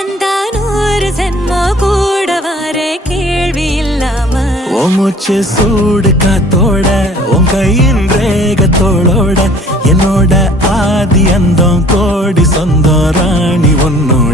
வந்தா 100 ஜென்மோ கூட வர கேள்வி இல்லாம உன் மூச்சு சூடு காத்தோட உன் கையின் ரேகத்தோளோட என்னோட ஆதி அந்தம் கோடி சொந்தம் ராணி உன்னோட